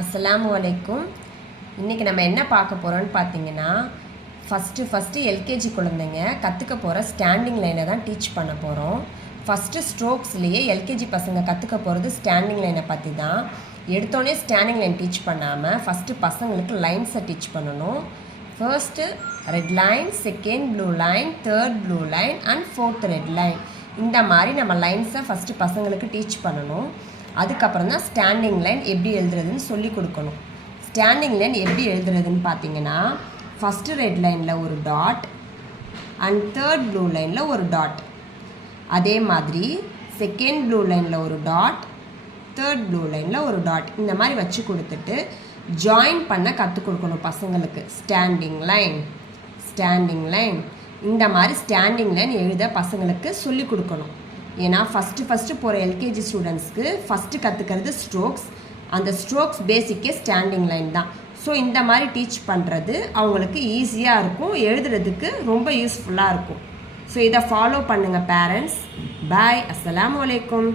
அஸ்ஸலாமு அலைக்கும். இன்றைக்கி நம்ம என்ன பார்க்க போகிறோம்னு பார்த்தீங்கன்னா, ஃபஸ்ட்டு எல்கேஜி குழந்தைங்க கற்றுக்க போகிற ஸ்டாண்டிங் லைனை தான் டீச் பண்ண போகிறோம். ஃபஸ்ட்டு ஸ்ட்ரோக்ஸ்லேயே எல்கேஜி பசங்க கற்றுக்க போகிறது ஸ்டாண்டிங் லைனை பற்றி தான். எடுத்தோடனே ஸ்டாண்டிங் லைன் டீச் பண்ணாமல் ஃபஸ்ட்டு பசங்களுக்கு லைன்ஸை டீச் பண்ணணும். First red line, second blue line, third blue line and fourth red line. இந்த மாதிரி நம்ம லைன்ஸை ஃபஸ்ட்டு பசங்களுக்கு டீச் பண்ணணும். அதுக்கப்புறம் தான் ஸ்டாண்டிங் லைன் எப்படி எழுதுறதுன்னு சொல்லி கொடுக்கணும். ஸ்டாண்டிங் லைன் எப்படி எழுதுறதுன்னு பார்த்தீங்கன்னா, ஃபஸ்ட்டு ரெட் லைனில் ஒரு டாட் அண்ட் தேர்ட் ப்ளூ லைனில் ஒரு டாட், அதே மாதிரி செகண்ட் ப்ளூ லைனில் ஒரு டாட், தேர்ட் ப்ளூ லைனில் ஒரு டாட், இந்த மாதிரி வச்சு கொடுத்துட்டு ஜாயின் பண்ண கற்றுக் கொடுக்கணும் பசங்களுக்கு. ஸ்டாண்டிங் லைன், ஸ்டாண்டிங் லைன், இந்த மாதிரி ஸ்டாண்டிங் லைன் எழுத பசங்களுக்கு சொல்லி கொடுக்கணும். ஏன்னா ஃபஸ்ட்டு போகிற எல்கேஜி ஸ்டூடெண்ட்ஸ்க்கு ஃபஸ்ட்டு கற்றுக்கிறது ஸ்ட்ரோக்ஸ். அந்த ஸ்ட்ரோக்ஸ் பேசிக்கே ஸ்டாண்டிங் லைன் தான். ஸோ இந்த மாதிரி டீச் பண்ணுறது அவங்களுக்கு ஈஸியாக இருக்கும், எழுதுறதுக்கு ரொம்ப யூஸ்ஃபுல்லாக இருக்கும். ஸோ இதை ஃபாலோ பண்ணுங்கள் பேரண்ட்ஸ். பாய். அஸ்ஸலாமு அலைக்கும்.